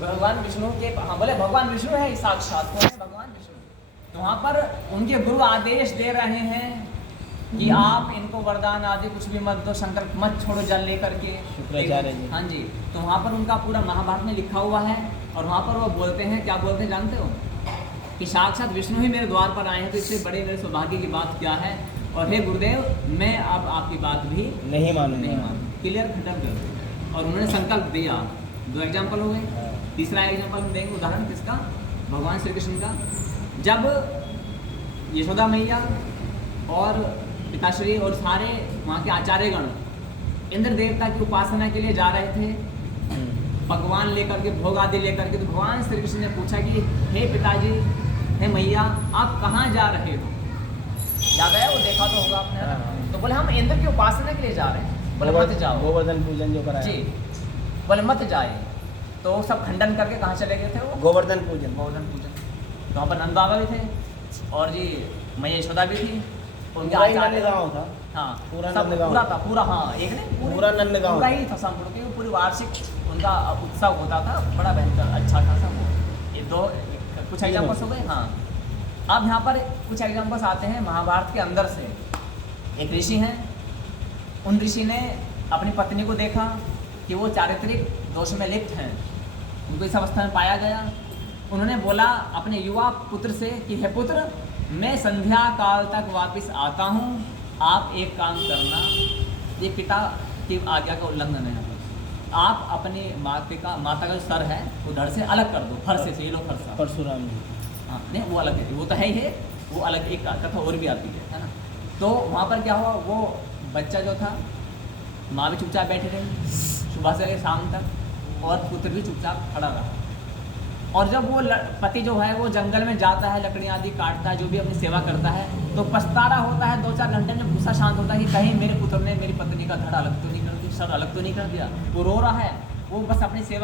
भगवान विष्णु के, हाँ बोले भगवान विष्णु है साक्षात, कौन है भगवान विष्णु। तो वहाँ पर उनके गुरु आदेश दे रहे हैं कि आप इनको वरदान आदि कुछ भी मत दो, संकल्प मत छोड़ो जल लेकर के। शुक्राचार्य जी। हाँ जी। तो वहाँ पर उनका पूरा महाभारत में लिखा हुआ है, और वहाँ पर वो बोलते हैं, क्या बोलते हैं जानते हो, कि साक्षात विष्णु ही मेरे द्वार पर आए हैं, तो इससे बड़े मेरे सौभाग्य की बात क्या है। और हे गुरुदेव, मैं अब आपकी बात भी नहीं मानूंगा। क्लियर खत्म कर दो। और उन्होंने संकल्प दिया। 2 एग्जाम्पल हो गए। तीसरा एग्जाम्पल हम देंगे, उदाहरण किसका, भगवान श्री कृष्ण का। जब यशोदा मैया और पिताश्री और सारे वहाँ के आचार्यगण इंद्र देवता की उपासना के लिए जा रहे थे, पकवान लेकर के, भोग आदि लेकर के, तो भगवान श्री कृष्ण ने पूछा कि हे पिताजी, हे मैया, आप कहाँ जा रहे हो। याद आया, वो देखा तो होगा आपने, है ना? तो बोले हम इंद्र की उपासना के लिए जा रहे हैं। बोले मत जाओ। गोवर्धन पूजन जो कराया जी, बोले मत जाए। तो सब खंडन करके कहाँ चले गए थे वो, गोवर्धन पूजन। गोवर्धन पूजन। तो वहाँ पर नंद बाबा भी थे, और जी मैया यशोदा भी थी, उनके पूरा ही आचार्य नंदगांव था। हाँ पूरा सब नंदगांव पूरा था, पूरा, हाँ एक नहीं पूरा नंदगांव पूरा ही था संपूर्ण, क्योंकि पूरी वार्षिक उनका उत्सव होता था, बड़ा भयंकर अच्छा खासा वो। ये दो कुछ एग्जाम्पल्स हो गए। हाँ, अब यहाँ पर कुछ एग्जाम्पल्स आते हैं महाभारत के अंदर से। एक ऋषि हैं, उन ऋषि ने अपनी पत्नी को देखा कि वो चारित्रिक दोष में लिप्त हैं, उनको इस अवस्था में पाया गया। उन्होंने बोला अपने युवा पुत्र से कि हे पुत्र, मैं संध्या काल तक वापस आता हूँ, आप एक काम करना, ये पिता की आज्ञा का उल्लंघन है। आप अपने माता का जो सर है वो धड़ से अलग कर दो, फरसे से, ये लो फरसा। परशुराम जी। हाँ नहीं, वो अलग है, वो तो है ही है, वो अलग एक कथा और भी आती है ना। तो वहाँ पर क्या हुआ, वो बच्चा जो था, माँ भी चुपचाप बैठी रही सुबह से लेकर शाम तक, और पुत्र भी चुपचाप खड़ा रहा। और जब वो पति जो है वो जंगल में जाता है, लकड़ियाँ आदि काटता है, जो भी अपनी सेवा करता है, तो पछतारा होता है 2-4 घंटे में, गुस्सा शांत होता है कि कहीं मेरे पुत्र ने मेरी पत्नी का धड़ अलग तो नहीं कर दिया, सर अलग तो नहीं कर दिया। वो रो रहा है, वो बस अपनी सेवा